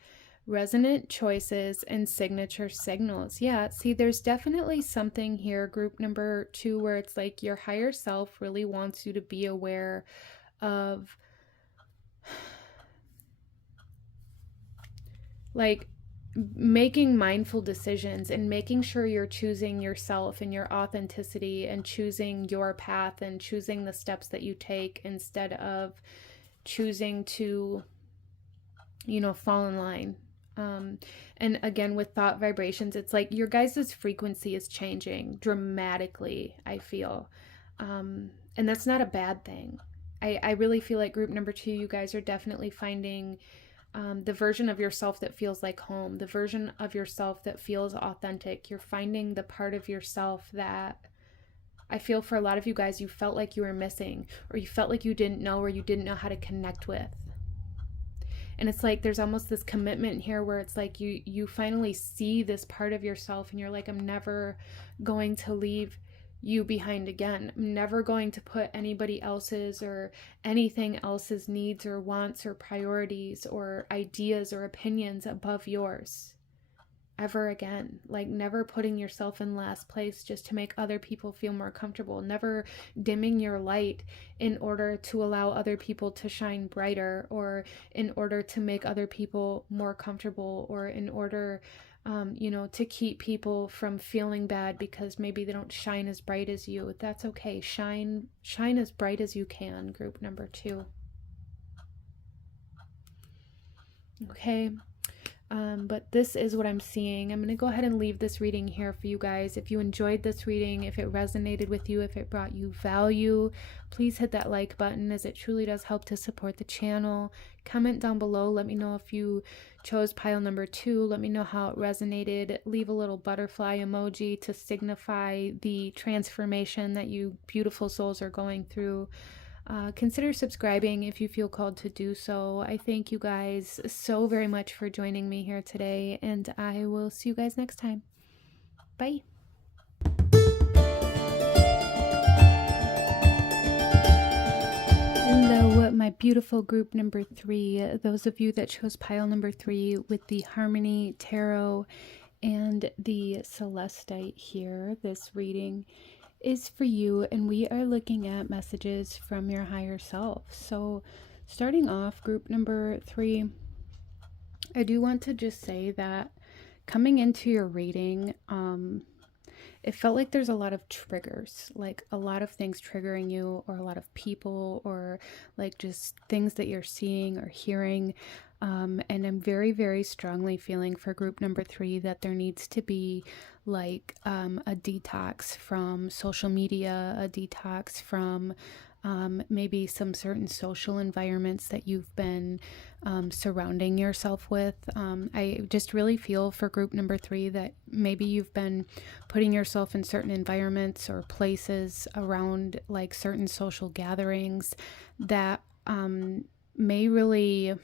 resonant choices, and signature signals. Yeah, see, there's definitely something here, group number 2, where it's like your higher self really wants you to be aware of like making mindful decisions and making sure you're choosing yourself and your authenticity and choosing your path and choosing the steps that you take instead of choosing to, you know, fall in line. And again, with thought vibrations, it's like your guys' frequency is changing dramatically, I feel. And that's not a bad thing. I really feel like group number 2, you guys are definitely finding the version of yourself that feels like home, the version of yourself that feels authentic. You're finding the part of yourself that I feel for a lot of you guys, you felt like you were missing, or you felt like you didn't know, or you didn't know how to connect with. And it's like there's almost this commitment here where it's like you finally see this part of yourself and you're like, I'm never going to leave you behind again. I'm never going to put anybody else's or anything else's needs or wants or priorities or ideas or opinions above yours ever again. Like never putting yourself in last place just to make other people feel more comfortable, never dimming your light in order to allow other people to shine brighter, or in order to make other people more comfortable, or in order you know, to keep people from feeling bad because maybe they don't shine as bright as you. That's okay. Shine as bright as you can, group number 2. Okay. But this is what I'm seeing. I'm going to go ahead and leave this reading here for you guys. If you enjoyed this reading, if it resonated with you, if it brought you value, please hit that like button, as it truly does help to support the channel. Comment down below. Let me know if you chose pile number 2. Let me know how it resonated. Leave a little butterfly emoji to signify the transformation that you beautiful souls are going through. Consider subscribing if you feel called to do so. I thank you guys so very much for joining me here today, and I will see you guys next time. Bye. Hello, my beautiful group number 3. Those of you that chose pile number 3 with the Harmony Tarot and the Celestite here, this reading is for you, and we are looking at messages from your higher self. So starting off, group number 3, I do want to just say that coming into your reading, it felt like there's a lot of triggers, like a lot of things triggering you, or a lot of people, or like just things that you're seeing or hearing. And I'm very, very strongly feeling for group number 3 that there needs to be like a detox from social media, a detox from maybe some certain social environments that you've been surrounding yourself with. I just really feel for group number 3 that maybe you've been putting yourself in certain environments or places around like certain social gatherings that may really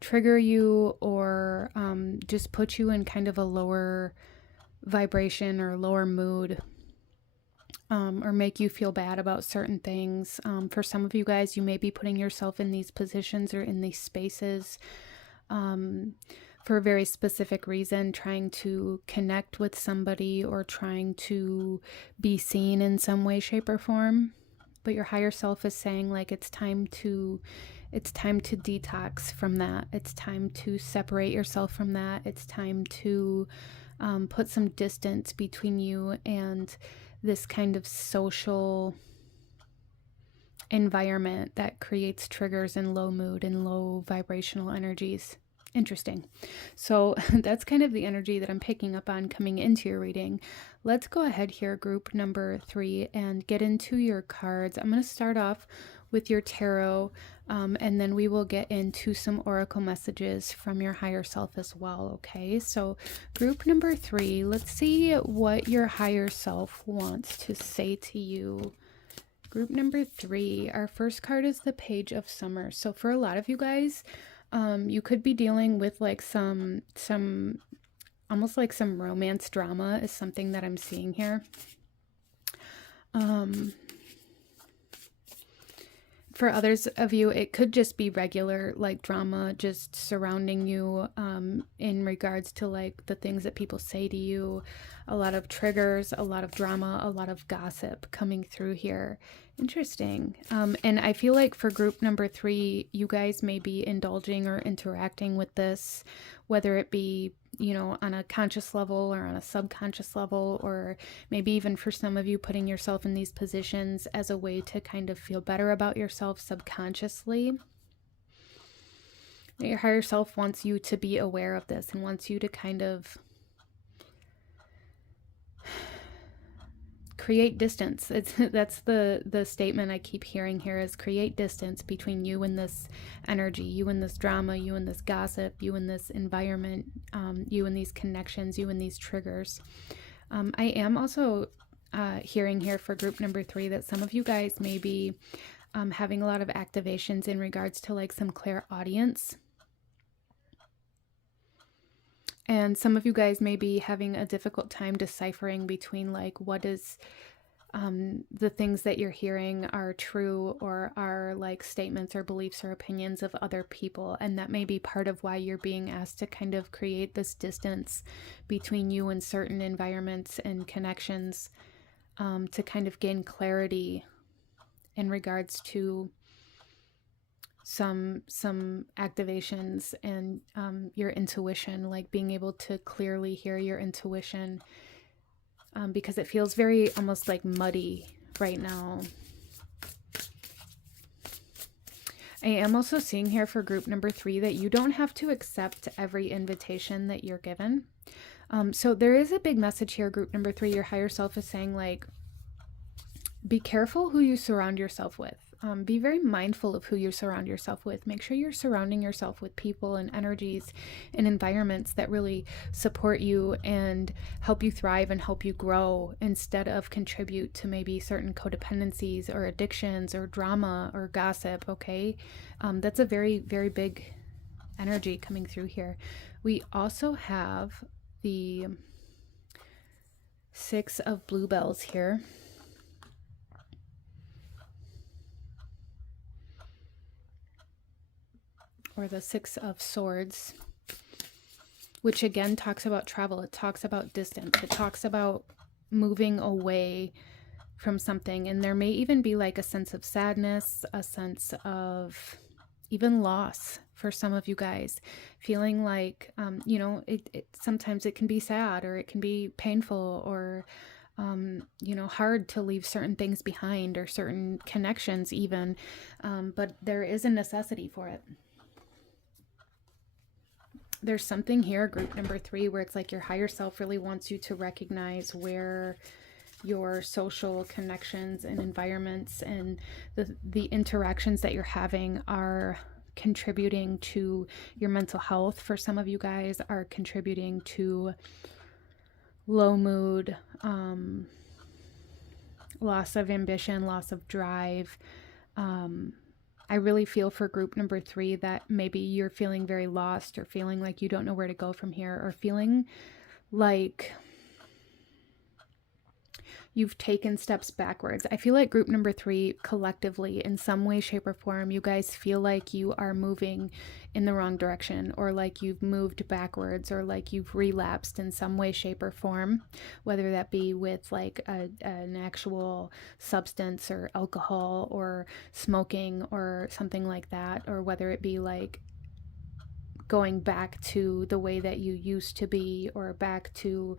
trigger you, or just put you in kind of a lower vibration or lower mood, or make you feel bad about certain things. For some of you guys, you may be putting yourself in these positions or in these spaces for a very specific reason, trying to connect with somebody or trying to be seen in some way, shape, or form. But your higher self is saying like it's time to detox from that. It's time to separate yourself from that. It's time to put some distance between you and this kind of social environment that creates triggers and low mood and low vibrational energies. Interesting. So that's kind of the energy that I'm picking up on coming into your reading. Let's go ahead here, group number 3, and get into your cards. I'm going to start off with your tarot, and then we will get into some oracle messages from your higher self as well. Okay, so group number 3, let's see what your higher self wants to say to you. Group number 3, our first card is the Page of Summer. So for a lot of you guys, you could be dealing with like some almost like some romance drama is something that I'm seeing here. For others of you, it could just be regular like drama just surrounding you in regards to like the things that people say to you. A lot of triggers, a lot of drama, a lot of gossip coming through here. Interesting. And I feel like for group number 3, you guys may be indulging or interacting with this, whether it be, you know, on a conscious level or on a subconscious level, or maybe even for some of you putting yourself in these positions as a way to kind of feel better about yourself subconsciously. Your higher self wants you to be aware of this and wants you to kind of create distance. That's the statement I keep hearing here, is create distance between you and this energy, you and this drama, you and this gossip, you and this environment, you and these connections, you and these triggers. I am also hearing here for group number 3 that some of you guys may be having a lot of activations in regards to like some clairaudience. And some of you guys may be having a difficult time deciphering between like what is the things that you're hearing are true or are like statements or beliefs or opinions of other people. And that may be part of why you're being asked to kind of create this distance between you and certain environments and connections, to kind of gain clarity in regards to some activations and your intuition, like being able to clearly hear your intuition, because it feels very almost like muddy right now. I am also seeing here for group number 3 that you don't have to accept every invitation that you're given. So there is a big message here, group number 3. Your higher self is saying like, be careful who you surround yourself with. Be very mindful of who you surround yourself with. Make sure you're surrounding yourself with people and energies and environments that really support you and help you thrive and help you grow, instead of contribute to maybe certain codependencies or addictions or drama or gossip, okay? That's a very, very big energy coming through here. We also have the 6 of bluebells here. Or the 6 of swords, which again talks about travel. It talks about distance. It talks about moving away from something. And there may even be like a sense of sadness, a sense of even loss for some of you guys, feeling like, you know, sometimes it can be sad, or it can be painful, or, you know, hard to leave certain things behind, or certain connections even, but there is a necessity for it. There's something here, group number 3, where it's like your higher self really wants you to recognize where your social connections and environments and the interactions that you're having are contributing to your mental health. For some of you guys, are contributing to low mood, loss of ambition, loss of drive. I really feel for group number 3 that maybe you're feeling very lost, or feeling like you don't know where to go from here, or feeling like you've taken steps backwards. I feel like group number 3 collectively, in some way, shape, or form, you guys feel like you are moving in the wrong direction, or like you've moved backwards, or like you've relapsed in some way, shape, or form, whether that be with like an actual substance, or alcohol, or smoking, or something like that, or whether it be like going back to the way that you used to be, or back to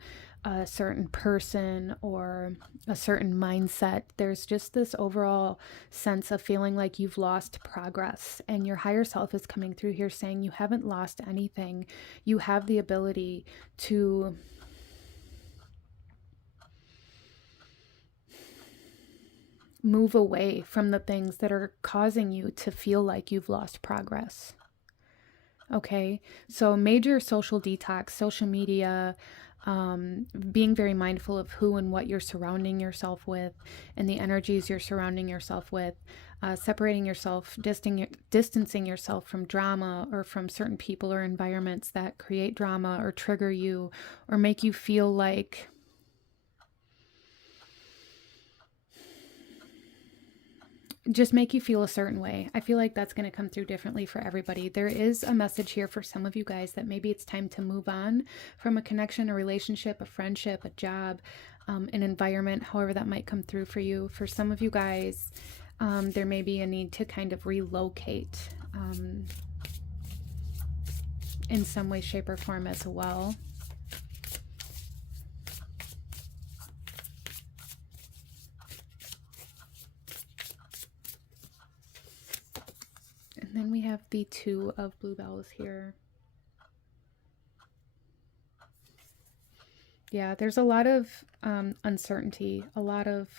a certain person or a certain mindset. There's just this overall sense of feeling like you've lost progress, and your higher self is coming through here saying you haven't lost anything. You have the ability to move away from the things that are causing you to feel like you've lost progress. Okay, so major social detox, social media, being very mindful of who and what you're surrounding yourself with, and the energies you're surrounding yourself with, separating yourself, distancing yourself from drama, or from certain people or environments that create drama or trigger you, or make you feel like just make you feel a certain way. I feel like that's going to come through differently for everybody. There is a message here for some of you guys that maybe it's time to move on from a connection, a relationship, a friendship, a job, an environment, however that might come through for you. For some of you guys, there may be a need to kind of relocate in some way, shape, or form as well. And then we have the 2 of bluebells here. Yeah, there's a lot of uncertainty, a lot of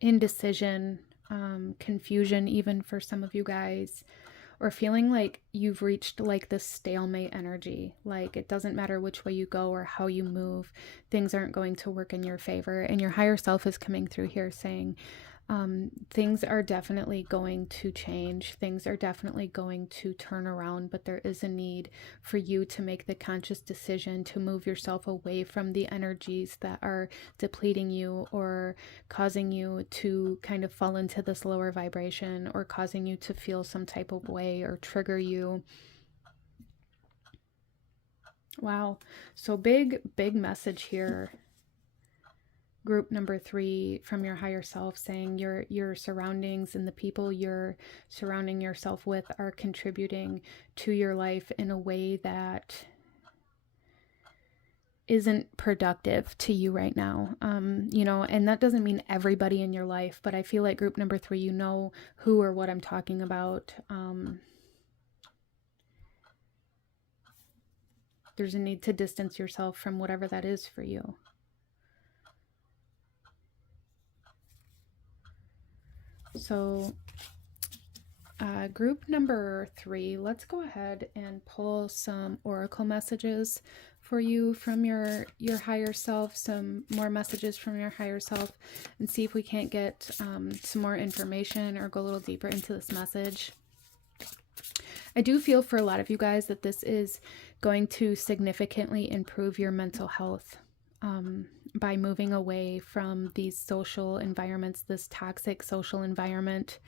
indecision, confusion, even for some of you guys, or feeling like you've reached like this stalemate energy. Like it doesn't matter which way you go or how you move, things aren't going to work in your favor. And your higher self is coming through here saying, things are definitely going to change. Things are definitely going to turn around, but there is a need for you to make the conscious decision to move yourself away from the energies that are depleting you, or causing you to kind of fall into this lower vibration, or causing you to feel some type of way, or trigger you. Wow. So big message here. Group number 3 from your higher self, saying your surroundings and the people you're surrounding yourself with are contributing to your life in a way that isn't productive to you right now. You know, and that doesn't mean everybody in your life, but I feel like group number 3, you know who or what I'm talking about. There's a need to distance yourself from whatever that is for you. So group number 3, let's go ahead and pull some oracle messages for you from your higher self, some more messages from your higher self, and see if we can't get some more information or go a little deeper into this message. I do feel for a lot of you guys that this is going to significantly improve your mental health. By moving away from these social environments, this toxic social environment,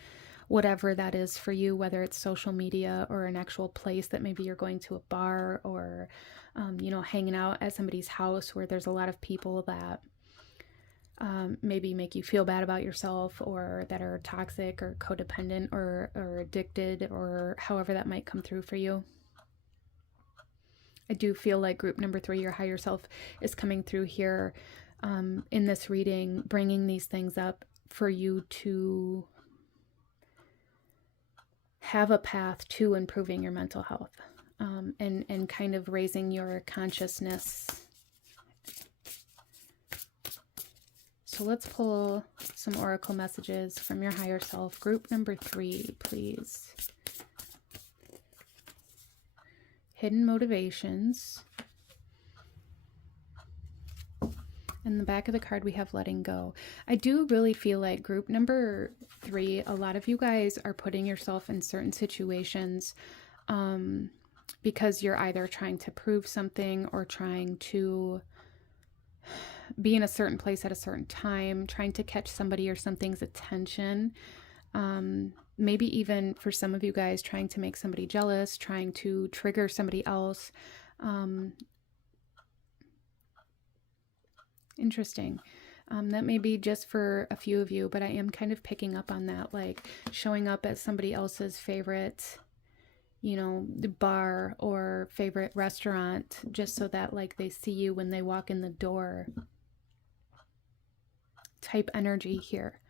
whatever that is for you, whether it's social media or an actual place that maybe you're going to a bar, or, you know, hanging out at somebody's house where there's a lot of people that maybe make you feel bad about yourself, or that are toxic or codependent or addicted, or however that might come through for you. I do feel like group number 3, your higher self, is coming through here in this reading, bringing these things up for you to have a path to improving your mental health, and kind of raising your consciousness. So let's pull some oracle messages from your higher self. Group number 3, please. Hidden motivations. In the back of the card, we have letting go. I do really feel like group number 3, a lot of you guys are putting yourself in certain situations because you're either trying to prove something or trying to be in a certain place at a certain time, trying to catch somebody or something's attention. Maybe even for some of you guys, trying to make somebody jealous, trying to trigger somebody else. Interesting. That may be just for a few of you, but I am kind of picking up on that, like showing up at somebody else's favorite, you know, the bar or favorite restaurant, just so that like they see you when they walk in the door. Type energy here.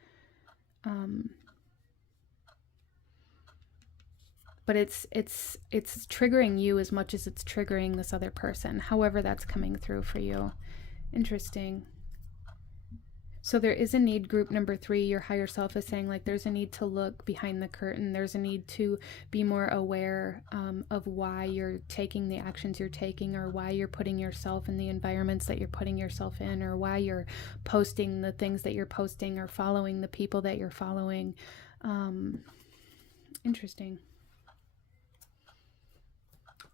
But it's triggering you as much as it's triggering this other person, however that's coming through for you. Interesting. So there is a need, group number 3, your higher self is saying, like, there's a need to look behind the curtain. There's a need to be more aware of why you're taking the actions you're taking, or why you're putting yourself in the environments that you're putting yourself in, or why you're posting the things that you're posting, or following the people that you're following. Interesting.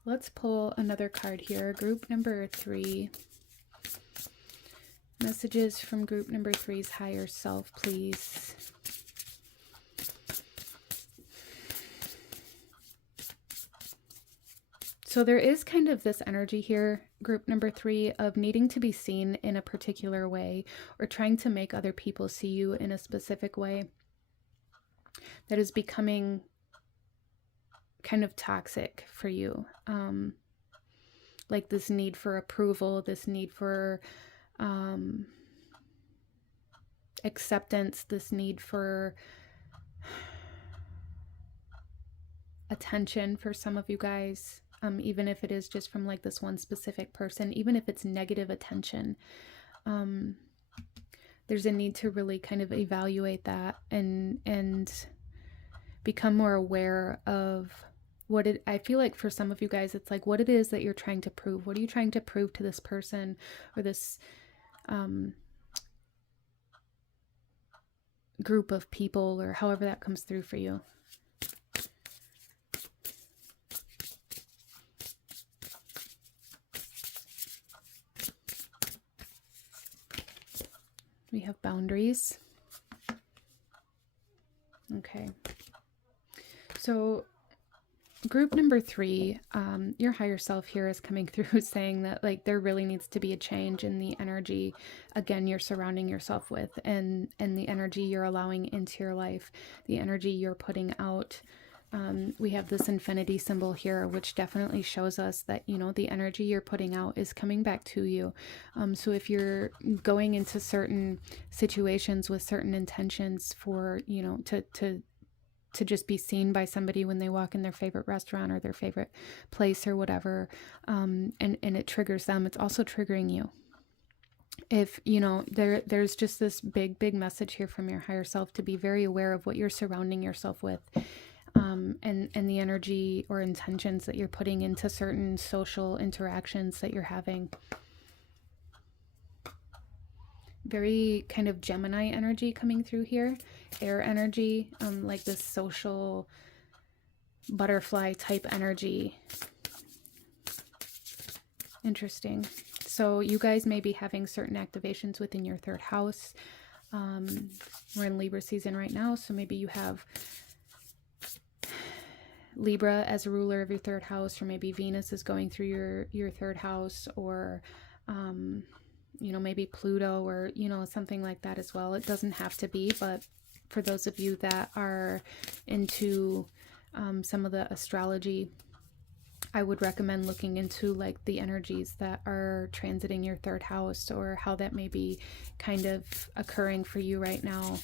Let's pull another card here. Group number 3. Messages from group number 3's higher self, please. So there is kind of this energy here, group number 3, of needing to be seen in a particular way, or trying to make other people see you in a specific way, that is becoming kind of toxic for you. Like this need for approval, this need for acceptance, this need for attention for some of you guys, even if it is just from like this one specific person, even if it's negative attention. There's a need to really kind of evaluate that and become more aware of what it, I feel like for some of you guys, it's like what it is that you're trying to prove. What are you trying to prove to this person or this group of people, or however that comes through for you? We have boundaries. Okay. So group number 3, your higher self here is coming through saying that like there really needs to be a change in the energy, again, you're surrounding yourself with, and the energy you're allowing into your life, the energy you're putting out. We have this infinity symbol here, which definitely shows us that, you know, the energy you're putting out is coming back to you. So if you're going into certain situations with certain intentions for, you know, to just be seen by somebody when they walk in their favorite restaurant or their favorite place or whatever, and it triggers them, it's also triggering you. If, you know, there's just this big message here from your higher self to be very aware of what you're surrounding yourself with, and the energy or intentions that you're putting into certain social interactions that you're having. Very kind of Gemini energy coming through here, air energy, like this social butterfly type energy. Interesting. So you guys may be having certain activations within your 3rd house. We're in Libra season right now, so maybe you have Libra as a ruler of your 3rd house, or maybe Venus is going through your 3rd house, or you know, maybe Pluto or, you know, something like that as well. It doesn't have to be, but for those of you that are into some of the astrology, I would recommend looking into like the energies that are transiting your third house, or how that may be kind of occurring for you right now,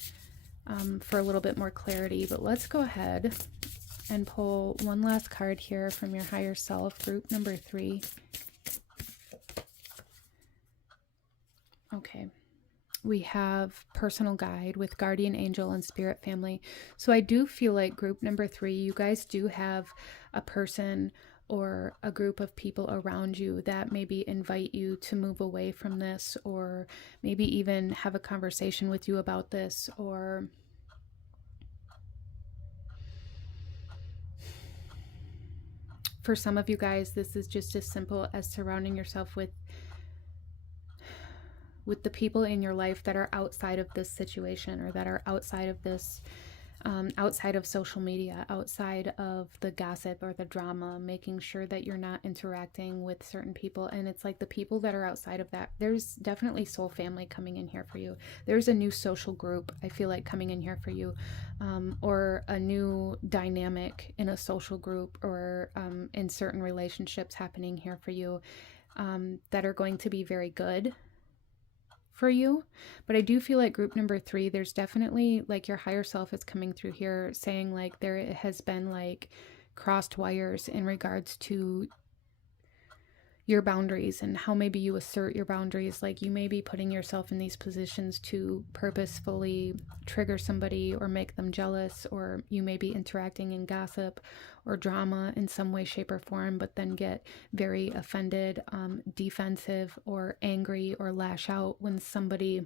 for a little bit more clarity. But let's go ahead and pull one last card here from your higher self, group number 3. Okay. We have personal guide with guardian angel and spirit family. So I do feel like group number 3, you guys do have a person or a group of people around you that maybe invite you to move away from this, or maybe even have a conversation with you about this, or for some of you guys, this is just as simple as surrounding yourself with the people in your life that are outside of this situation, or that are outside of this, outside of social media, outside of the gossip or the drama, making sure that you're not interacting with certain people. And it's like the people that are outside of that, there's definitely soul family coming in here for you. There's a new social group, I feel like, coming in here for you, or a new dynamic in a social group, or in certain relationships happening here for you, that are going to be very good for you. But I do feel like group number 3, there's definitely like your higher self is coming through here saying like there has been like crossed wires in regards to your boundaries and how maybe you assert your boundaries. Like you may be putting yourself in these positions to purposefully trigger somebody or make them jealous, or you may be interacting in gossip or drama in some way, shape, or form, but then get very offended, defensive, or angry, or lash out when somebody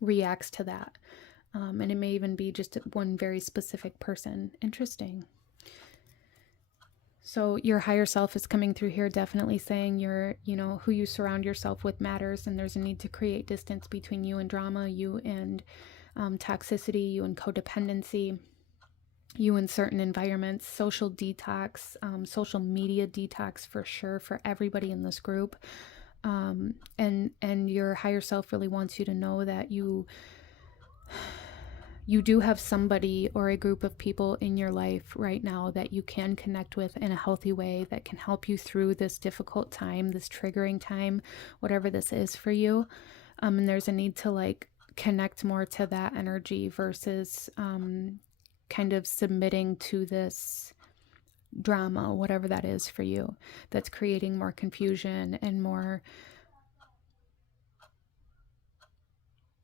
reacts to that. And it may even be just one very specific person. Interesting. So your higher self is coming through here, definitely saying who you surround yourself with matters, and there's a need to create distance between you and drama, you and toxicity, you and codependency, you in certain environments, social detox, social media detox for sure for everybody in this group. And your higher self really wants you to know that you do have somebody or a group of people in your life right now that you can connect with in a healthy way, that can help you through this difficult time, this triggering time, whatever this is for you. And there's a need to like connect more to that energy versus kind of submitting to this drama, whatever that is for you, that's creating more confusion and more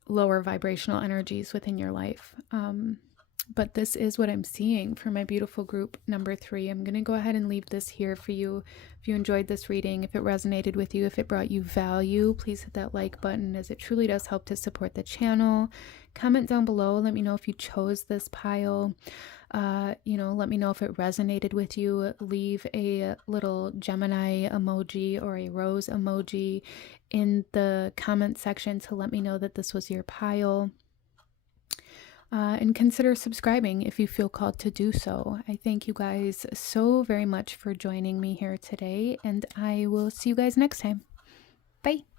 lower vibrational energies within your life. But this is what I'm seeing for my beautiful group number 3. I'm going to go ahead and leave this here for you. If you enjoyed this reading, if it resonated with you, if it brought you value, please hit that like button, as it truly does help to support the channel. Comment down below. Let me know if you chose this pile. Let me know if it resonated with you. Leave a little Gemini emoji or a rose emoji in the comment section to let me know that this was your pile. And consider subscribing if you feel called to do so. I thank you guys so very much for joining me here today, and I will see you guys next time. Bye.